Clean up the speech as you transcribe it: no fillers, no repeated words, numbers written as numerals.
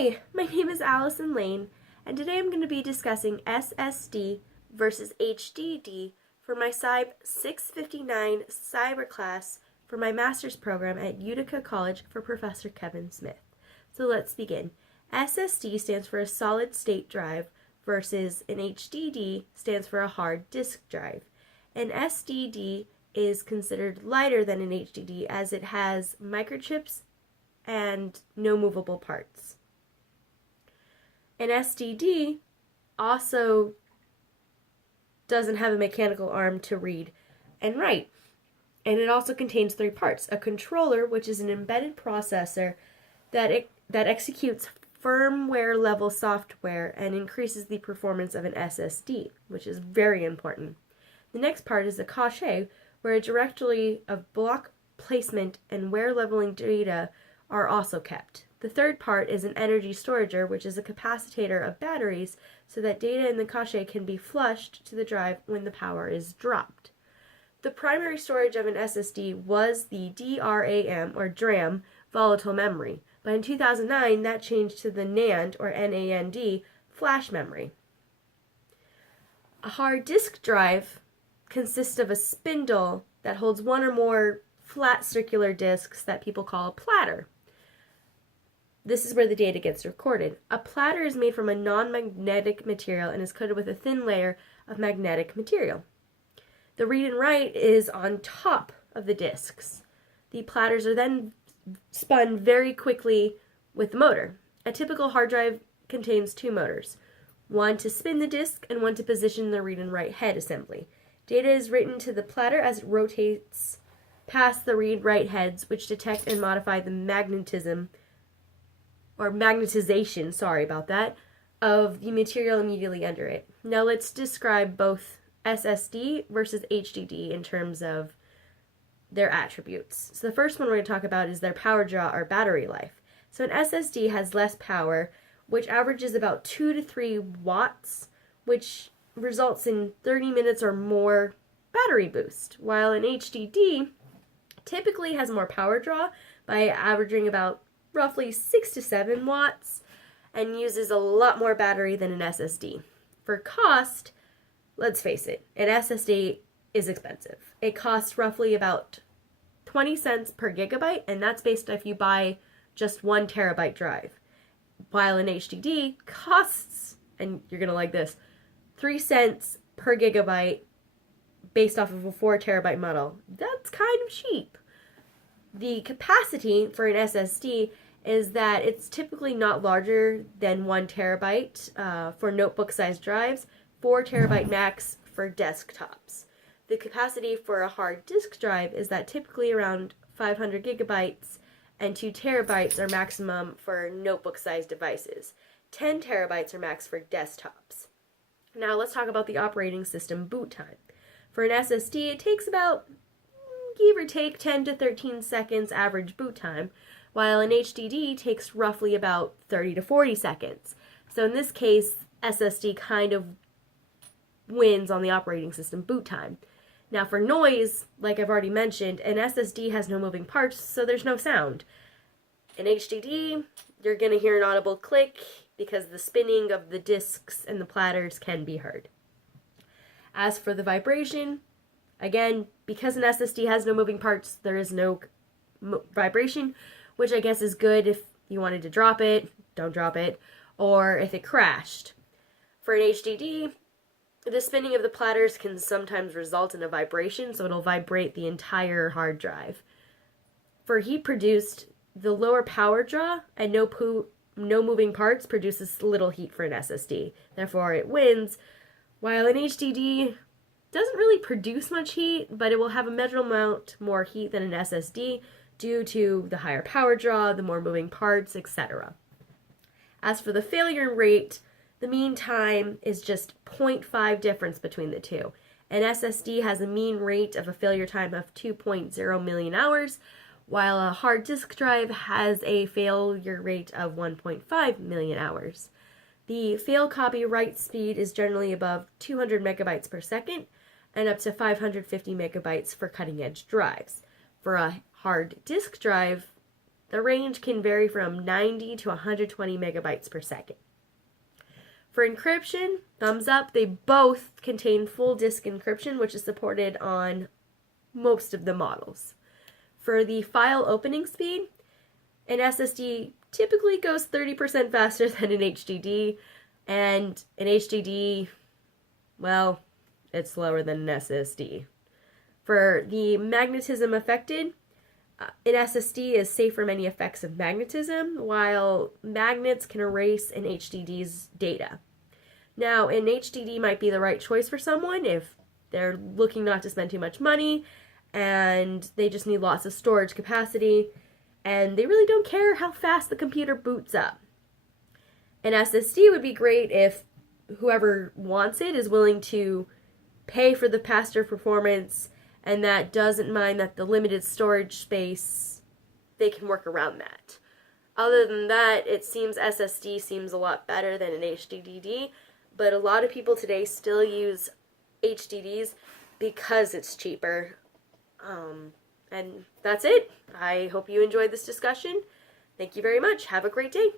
Hi, my name is Allison Lane, and today I'm going to be discussing SSD versus HDD for my CYB659 cyber class for my master's program at Utica College for Professor Kevin Smith. So let's begin. SSD stands for a solid state drive versus an HDD stands for a hard disk drive. An SSD is considered lighter than an HDD as it has microchips and no movable parts. An SSD also doesn't have a mechanical arm to read and write. And it also contains three parts: a controller, which is an embedded processor that executes firmware level software and increases the performance of an SSD, which is very important. The next part is a cache, where a directory of block placement and where leveling data are also kept. The third part is an energy storager, which is a capacitor of batteries so that data in the cache can be flushed to the drive when the power is dropped. The primary storage of an SSD was the DRAM or DRAM volatile memory, but in 2009 that changed to the NAND or NAND flash memory. A hard disk drive consists of a spindle that holds one or more flat circular disks that people call a platter. This is where the data gets recorded. A platter is made from a non-magnetic material and is coated with a thin layer of magnetic material. The read and write is on top of the disks. The platters are then spun very quickly with the motor. A typical hard drive contains two motors, one to spin the disk and one to position the read and write head assembly. Data is written to the platter as it rotates past the read-write heads, which detect and modify the magnetization, of the material immediately under it. Now let's describe both SSD versus HDD in terms of their attributes. So the first one we're going to talk about is their power draw or battery life. So an SSD has less power, which averages about 2 to 3 watts, which results in 30 minutes or more battery boost, while an HDD typically has more power draw by averaging about roughly 6 to 7 watts and uses a lot more battery than an SSD. For cost, let's face it, an SSD is expensive. It costs roughly about 20 cents per gigabyte, and that's based if you buy just 1 terabyte drive, while an HDD costs, and you're going to like this, 3 cents per gigabyte based off of a 4 terabyte model. That's kind of cheap. The capacity for an SSD is that it's typically not larger than 1 terabyte for notebook-sized drives, 4 terabyte max for desktops. The capacity for a hard disk drive is that typically around 500 gigabytes and 2 terabytes are maximum for notebook-sized devices. 10 terabytes are max for desktops. Now let's talk about the operating system boot time. For an SSD, it takes about, give or take, 10 to 13 seconds average boot time, while an HDD takes roughly about 30 to 40 seconds. So in this case, SSD kind of wins on the operating system boot time. Now for noise, like I've already mentioned, an SSD has no moving parts, so there's no sound. An HDD, you're going to hear an audible click because the spinning of the disks and the platters can be heard. As for the vibration, again, because an SSD has no moving parts, there is no vibration, which I guess is good if you wanted to drop it, don't drop it, or if it crashed. For an HDD, the spinning of the platters can sometimes result in a vibration, so it'll vibrate the entire hard drive. For heat produced, the lower power draw and no moving parts produces little heat for an SSD. Therefore, it wins, while an HDD doesn't really produce much heat, but it will have a measurable amount more heat than an SSD due to the higher power draw, the more moving parts, etc. As for the failure rate, the mean time is just 0.5 difference between the two. An SSD has a mean rate of a failure time of 2.0 million hours, while a hard disk drive has a failure rate of 1.5 million hours. The fail copy write speed is generally above 200 megabytes per second and up to 550 megabytes for cutting edge drives. For a hard disk drive, The range can vary from 90 to 120 megabytes per second. For encryption, thumbs up, they both contain full disk encryption, which is supported on most of the models. For the file opening speed, an SSD typically goes 30% faster than an HDD, and an HDD, well, it's slower than an SSD. For the magnetism affected, an SSD is safe from any effects of magnetism, while magnets can erase an HDD's data. Now, an HDD might be the right choice for someone if they're looking not to spend too much money and they just need lots of storage capacity and they really don't care how fast the computer boots up. An SSD would be great if whoever wants it is willing to pay for the faster performance and that doesn't mind that the limited storage space, they can work around that. Other than that, it seems SSD seems a lot better than an HDD, but a lot of people today still use HDDs because it's cheaper. And that's it. I hope you enjoyed this discussion. Thank you very much. Have a great day.